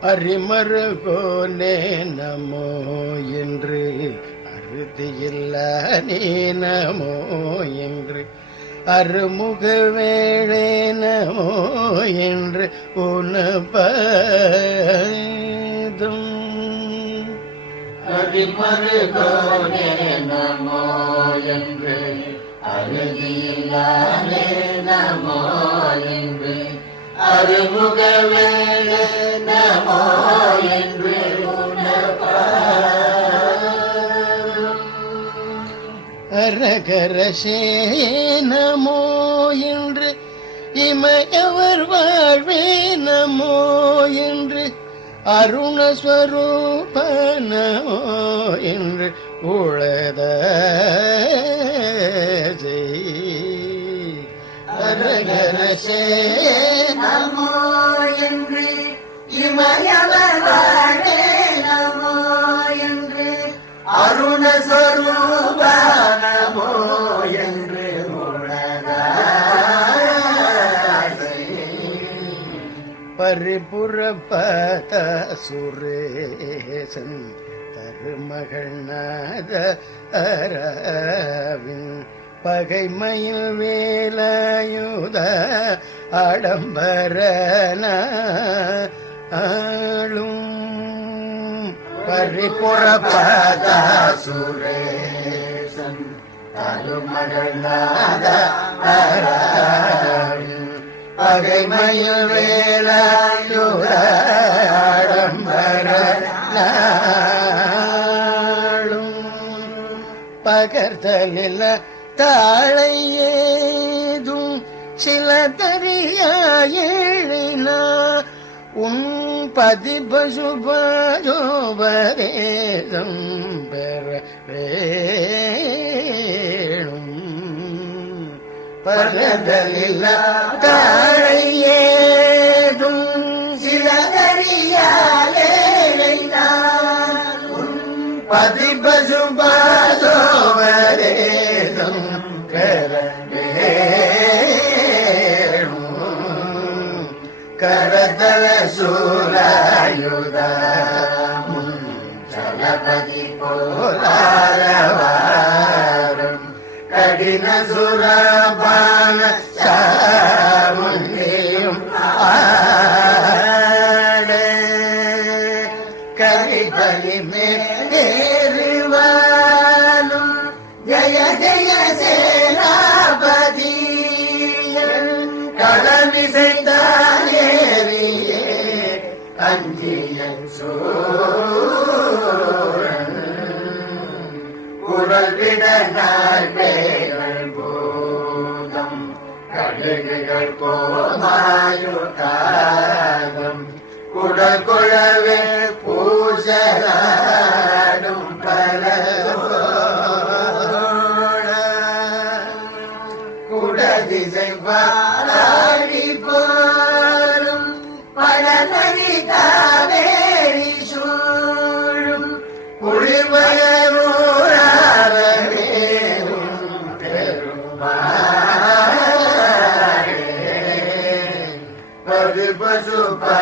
அரிமருகோனே நமோ என்று அறுதியில்ல நீ நமோ என்று அருமுக வேளே நமோ என்று உணபதும் அரிமருகோனே நமோ என்று அறுதியில்லானே நமோ என்று அருமுக வேளே நமோ என்று அரகரசே நமோ என்று இமயவர் வாழ்வே நமோ என்று அருணஸ்வரூப நமோ என்று உளத அரகரசே நமோ என்று இமயவர் வாழ்வே நமோ என்று அருணஸ்வரூப நமோ என்று பரிபுரபத சுரேசன் தருமகள்நாத அரவின் பகைமயில் வேலாயுத ஆடம்பரன ஆளும் பரிபுரபத சுரேசன் தருமகள்நாத அரவின் பகைமயில் வேலாயுத ஆடம்பரனாளும் பகர்தலில் தாழை ஏதும் சில தரியாயினா உன் பதிபசுபோபதேசம் பெற வேணும் பகர்தலில் தாழை ஏதும் சில தரியாலே பதிபசுபோபதேசம் பெற வேணும் கரதல சூராயுத சலபதி போலாரவாரம் கடின சுரபான சாமுண்டியும் ஆட கரிபலி மேருவாலும் ஜய ஜய சேனாபதி களமிசைத்தானேரியே அஞ்சியன் சூழன் குரல் விடனார் பேர்கள் பூதம் கடுகுகள் போமாயுதாகம் குடல் குழவே பூசலாடும் பலோட குடதிசை பாடி போரும் படநதி காவேரி சூழும் குளிர்மயரூராரவேரும் பெருமாளே பதிபசுபா